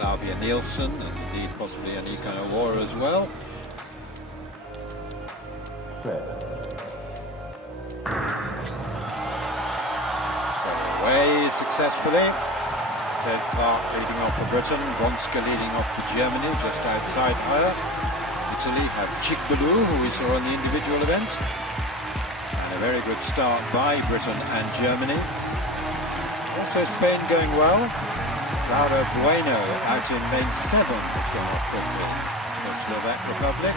Lavia Nielsen, and indeed possibly Anika Noora as well. Set. So away successfully. Ted Clark leading off for Britain, Gonska leading off for Germany, just outside her. Italy have Chikbulu, who we saw on the individual event. And a very good start by Britain and Germany. Also Spain going well. Laura Bueno out in lane 7 has gone off quickly. The Slovak Republic.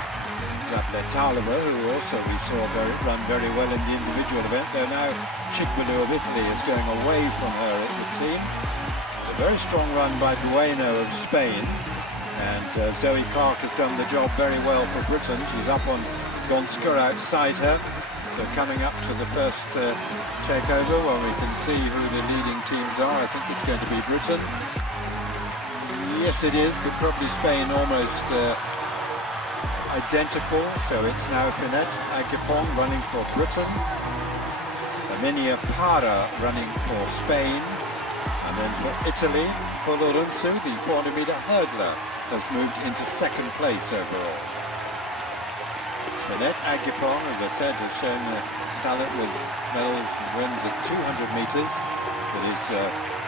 Zaplatalova, who also we saw run very well in the individual event, though now Chikbulu of Italy is going away from her, it would seem. A very strong run by Bueno of Spain, and Zoe Clark has done the job very well for Britain. She's up on Gonska outside her. So coming up to the first takeover, where we can see who the leading teams are. I think it's going to be Britain. Yes, it is, but probably Spain almost identical. So it's now Finette Agapong running for Britain, Herminia Para running for Spain, and then for Italy, Folorunsu, the 400-meter hurdler, has moved into second place overall. Finette Agapong, as I said, has shown talent with medals and wins at 200 metres, but is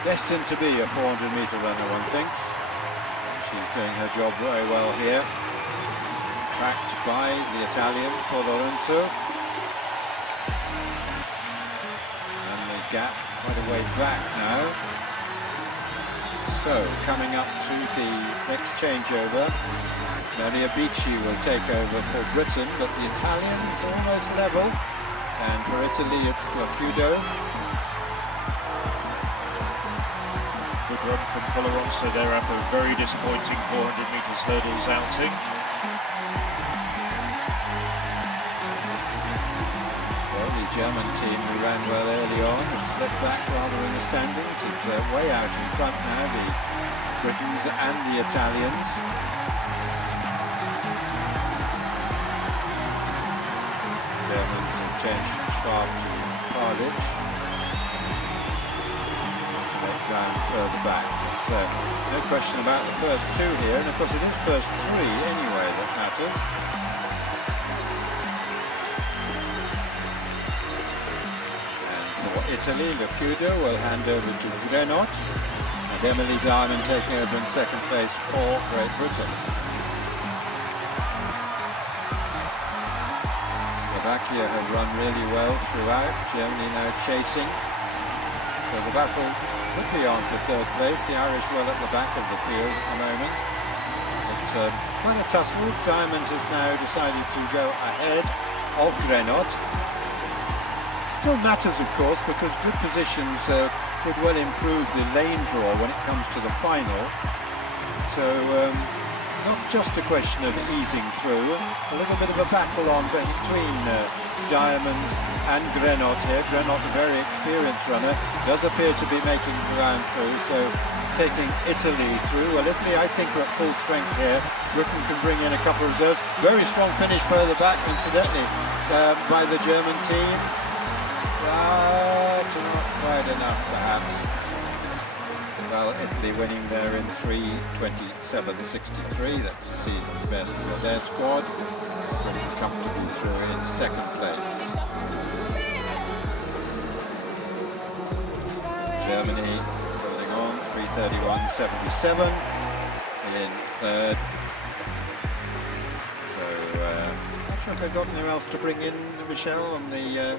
destined to be a 400-meter runner, one thinks. She's doing her job very well here. Tracked by the Italian Folorunsu. And the gap quite a way back now. So, coming up to the next changeover, Monia Bici will take over for Britain, but the Italians almost level. And for Italy, it's Lacudo. Good run from Folorunsu there after a very disappointing 400 metres hurdles outing. Well, the German team who ran well early on have slipped back rather in the standings. It's way out in front now, the Britons and the Italians. Germans have changed from Schwab to Cardiff. Down further back, but no question about the first two here, and of course it is first three anyway that matters. And for Italy, Lacudo will hand over to Grenot, and Emily Diamond taking over in second place for Great Britain. Slovakia have run really well throughout, Germany now chasing. So the battle could be on for third place, the Irish well at the back of the field at the moment. But quite a tussle. Diamond has now decided to go ahead of Grenot. Still matters, of course, because good positions could well improve the lane draw when it comes to the final. So not just a question of easing through, a little bit of a battle on between Diamond and Grenot here. Grenot, a very experienced runner, does appear to be making the round through, so taking Italy through. Well, Italy, I think, are at full strength here. Britain can bring in a couple of reserves. Very strong finish further back, incidentally, by the German team. But not quite enough, perhaps. Well, Italy winning there in 3:27.63. That's the season's best for their squad. Britain comfortably through in second place. Germany holding on, 3:31.77 in third. So, not sure if they've got anything else to bring in, Michelle, on the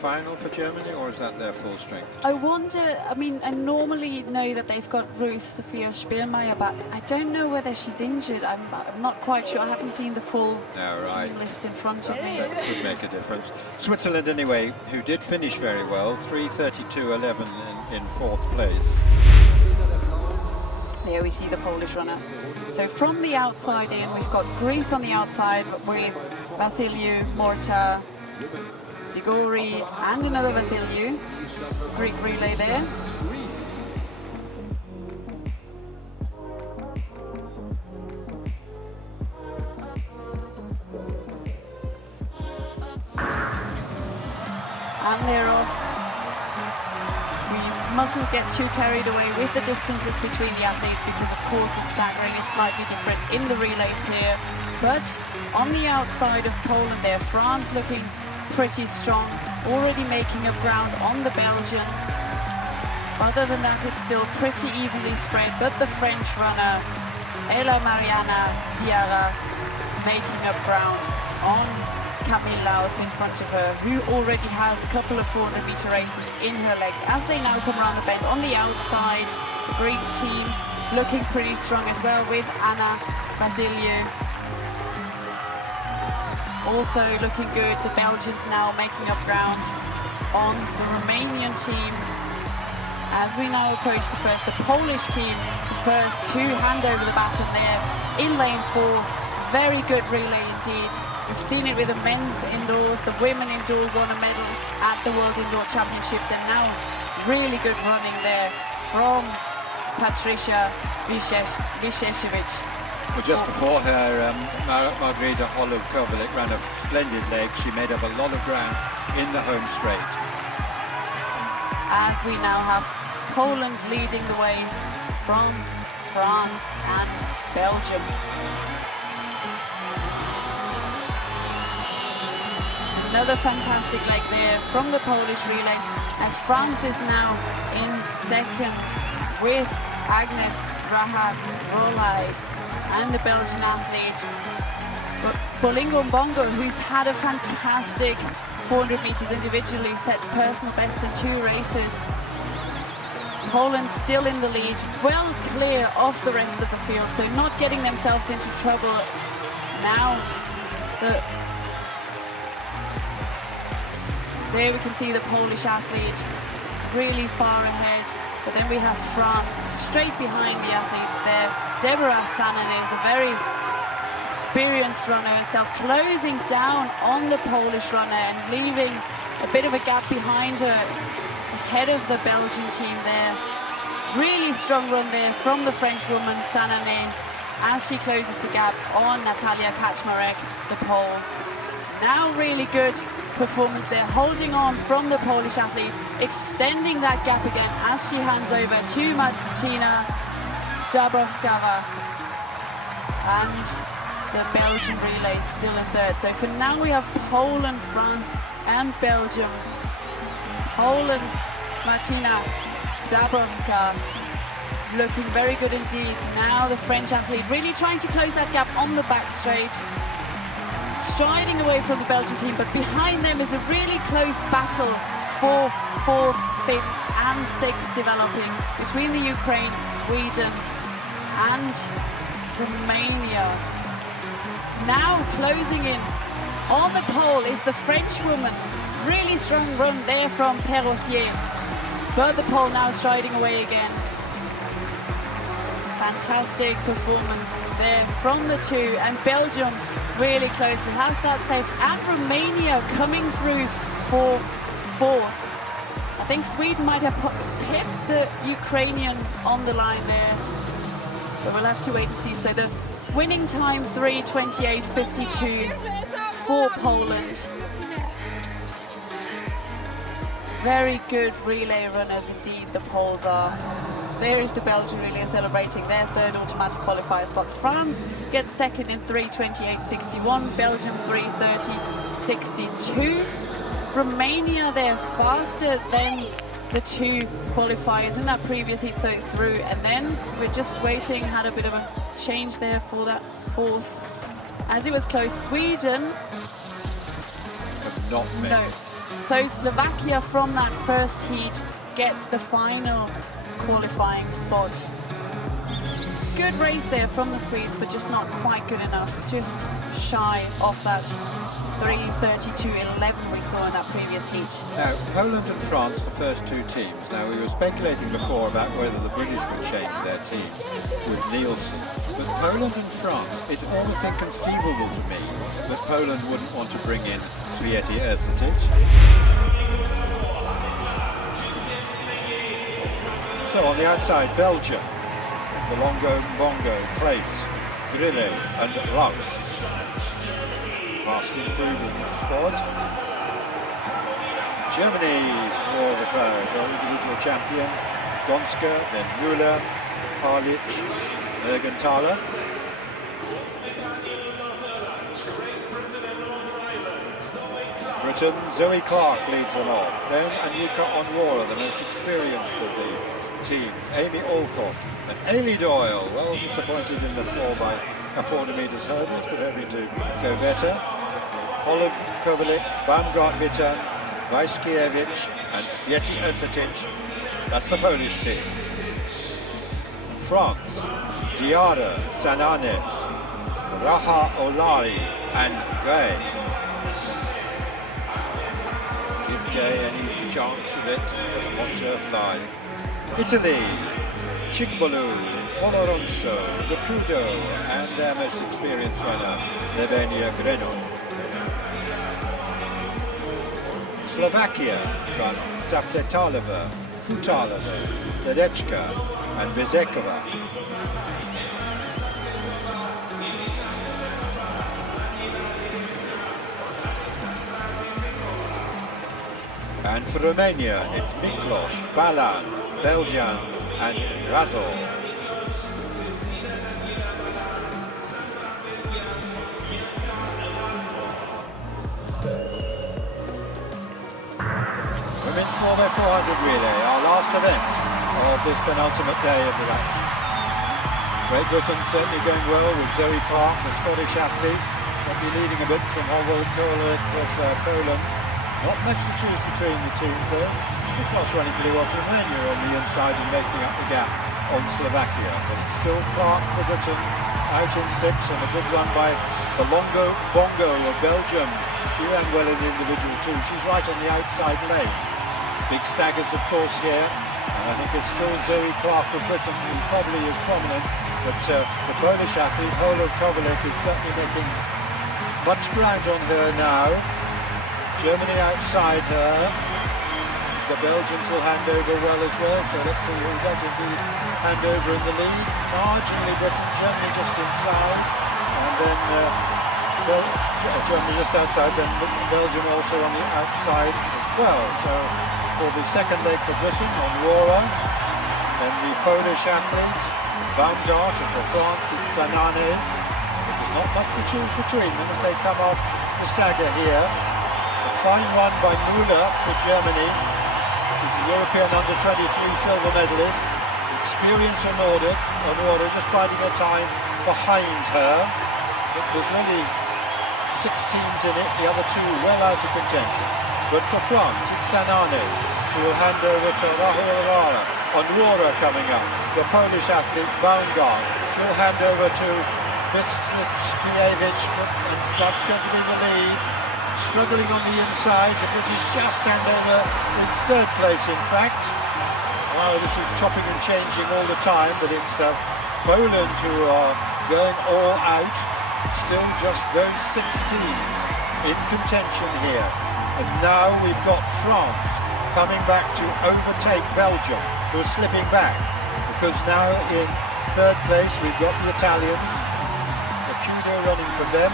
final for Germany, or is that their full strength? I wonder, I mean, I normally know that they've got Ruth Sophia Spielmeier, but I don't know whether she's injured. I'm not quite sure. I haven't seen the full team list in front of me. That could make a difference. Switzerland, anyway, who did finish very well, 3:32.11 in fourth place. Here we see the Polish runner. So from the outside in, we've got Greece on the outside with Vasiliou, Morta, Sigori, and another Vasiliou. Greek relay there. And they're off. mustn't get too carried away with the distances between the athletes because, of course, the staggering is slightly different in the relays here. But on the outside of Poland there, France looking pretty strong, already making up ground on the Belgian. Other than that, it's still pretty evenly spread, but the French runner, Ella Mariana Diarra, making up ground on Camille Laus in front of her, who already has a couple of 400-meter races in her legs. As they now come around the bend on the outside, the Greek team looking pretty strong as well with Anna Vasiliou. Also looking good, the Belgians now making up ground on the Romanian team. As we now approach the Polish team, the first to hand over the baton there in lane 4. Very good relay indeed. We've seen it with the men's indoors, the women indoor won a medal at the World Indoor Championships, and now really good running there from Patricia Lisheshevich. Well, just before her, Margarita Holub-Kovalik ran a splendid leg. She made up a lot of ground in the home straight. As we now have Poland leading the way from France and Belgium. Another fantastic leg there from the Polish relay, as France is now in second with Agnes Graham-Rolai and the Belgian athlete Bolingo Mbongo, who's had a fantastic 400 meters individually, set personal best in 2 races. Poland still in the lead, well clear of the rest of the field, so not getting themselves into trouble. Now, there we can see the Polish athlete really far ahead, but then we have France straight behind the athletes there. Deborah Sanin is a very experienced runner herself, closing down on the Polish runner and leaving a bit of a gap behind her, ahead of the Belgian team there. Really strong run there from the French woman Sanane as she closes the gap on Natalia Kaczmarek, the Pole. Now really good performance there, holding on from the Polish athlete, extending that gap again as she hands over to Martina Dabrowskawa. And the Belgian relay still in third. So for now we have Poland, France and Belgium. Poland's Martina Dabrowska looking very good indeed. Now the French athlete really trying to close that gap on the back straight, striding away from the Belgian team, but behind them is a really close battle for 4th, 5th and 6th developing between the Ukraine, Sweden and Romania. Now closing in on the pole is the French woman. Really strong run there from Perrossier, but the pole now striding away again. Fantastic performance there from the 2, and Belgium really closely has that safe, and Romania coming through for 4th. I think Sweden might have kept the Ukrainian on the line there, but we'll have to wait and see. So the winning time 3:28.52 for Poland. Very good relay runners indeed, the Poles are. There is the Belgian relay celebrating their 3rd automatic qualifier spot. France gets 2nd in 3:28.61, Belgium 3:30.62. Romania, they're faster than the 2 qualifiers in that previous heat, so through, and then we're just waiting, had a bit of a change there for that 4th. As it was close, Sweden, Not many. no. So Slovakia from that first heat gets the final qualifying spot. Good race there from the Swedes, but just not quite good enough. Just shy of that 3:32.11 we saw in that previous heat. Now, Poland and France, the first 2 teams. Now, we were speculating before about whether the British would change their team with Nielsen. But Poland and France, it's almost inconceivable to me that Poland wouldn't want to bring in Swiety-ersetic. So on the outside, Belgium, Bolingo Mbongo, Claes, Grille and Raus. Fast improving the squad. Germany for the individual champion, Donska, then Müller, Harlich, Mergenthaler. Britain, Zoe Clark leads them off. Then Anika Onwara, the most experienced of the team. Amy Alcock and Ailey Doyle, well disappointed in the 400 metres hurdles, but hoping to go better. Holub Kovalik, Baumgart Witan, Wojciechowicz and Swiety-ersetic. That's the Polish team. France, Diarra, Sananes, Raha Olari and Gay. Give Gay any chance of it, just watch her fly. Italy, Chikbolu, Foloronso, Gapudo and their most experienced runner, Levenia Greno. Slovakia got Zapletalova, Kutalova, Ledechka and Bezekova. And for Romania, it's Miklos, Balan, Belgium and Razov. Women's 4x400 relay, our last event of this penultimate day of the race. Great Britain certainly going well with Zoe Clark, the Scottish athlete, probably leading a bit from Holwell Korlik of Poland. Not much to choose between the teams though. Miklos running pretty well for Romania on the inside and making up the gap on Slovakia. But it's still Clark for Britain out in 6 and a good run by the Bongo of Belgium. She ran well in the individual too. She's right on the outside lane. Big staggers of course here, and I think it's still Zoe Clark of Britain who probably is prominent, but the Polish athlete Holub Kovalik is certainly making much ground on her now. Germany outside her. The Belgians will hand over well as well, so let's see who does indeed hand over in the lead. Marginally Britain, Germany just inside, and then Germany just outside, then Belgium also on the outside as well. So for the second leg for Britain, Onwara, then the Polish athlete, Baumgart, and for France it's Sananes. There's not much to choose between them as they come off the stagger here. A fine run by Müller for Germany. She's the European under-23 silver medalist. Experience on order, just biding her time behind her. But there's really 6 teams in it, the other 2 well out of contention. But for France, it's Sananes who will hand over to Rahul. Onwara coming up. The Polish athlete Baumgart. She'll hand over to Wojciechowicz, and that's going to be the lead. Struggling on the inside, the British just hand over in 3rd place in fact. Oh, this is chopping and changing all the time, but it's Poland who are going all out. Still just those 6 teams in contention here. And now we've got France coming back to overtake Belgium, who are slipping back. Because now in 3rd place we've got the Italians, the Kudo running from them.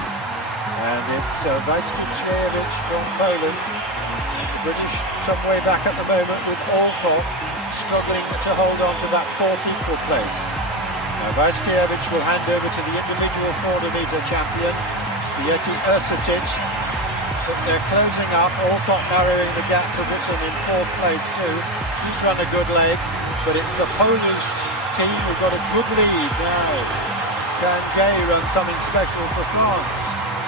And it's Wojciechowicz from Poland. The British some way back at the moment with Alcock struggling to hold on to that 4th equal place. Now Wojciechowicz will hand over to the individual 400-metre champion, Swiety-ersetic. But they're closing up, Alcock narrowing the gap for Britain in 4th place too. She's run a good leg, but it's the Polish team who've got a good lead now. Can Gay run something special for France?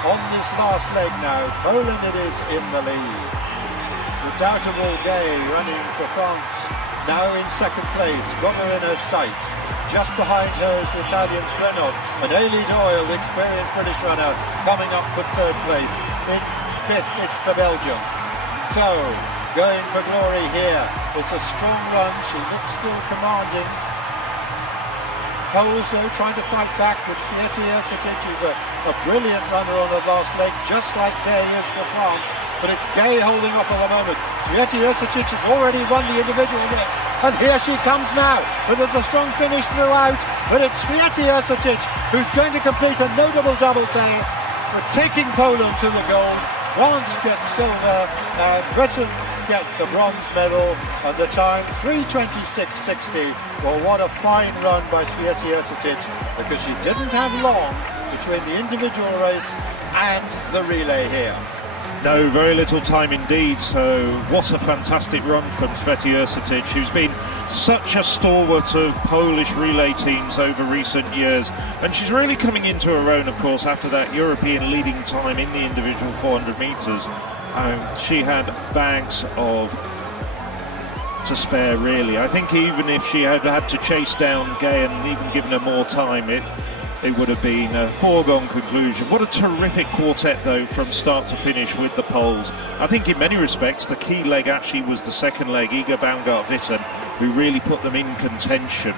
On this last leg now, Poland it is in the lead. Redoubtable Gay running for France, now in 2nd place, got her in her sights. Just behind her is the Italians Grenod, and Ailey Doyle, the experienced British runner, coming up for 3rd place. In 5th, it's the Belgians. So, going for glory here. It's a strong run, she looks still commanding. Poles though trying to fight back with Swiety-ersetic, who's a brilliant runner on the last leg, just like Gay is for France. But it's Gay holding off at the moment. Swiety-ersetic has already won the individual race, and here she comes now. But there's a strong finish throughout, but it's Swiety-ersetic who's going to complete a notable double day, but taking Poland to the goal. France gets silver, and Britain get the bronze medal at the time 3:26.60. Well, what a fine run by Swiety-ersetic, because she didn't have long between the individual race and the relay here. No, very little time indeed, so what a fantastic run from Swiety-ersetic, who's been such a stalwart of Polish relay teams over recent years, and she's really coming into her own, of course, after that European leading time in the individual 400 metres. She had bags of to spare, really. I think even if she had had to chase down Gay and even given her more time, it would have been a foregone conclusion. What a terrific quartet, though, from start to finish with the Poles. I think in many respects the key leg actually was the second leg, Iga Baumgart-Witten, who really put them in contention.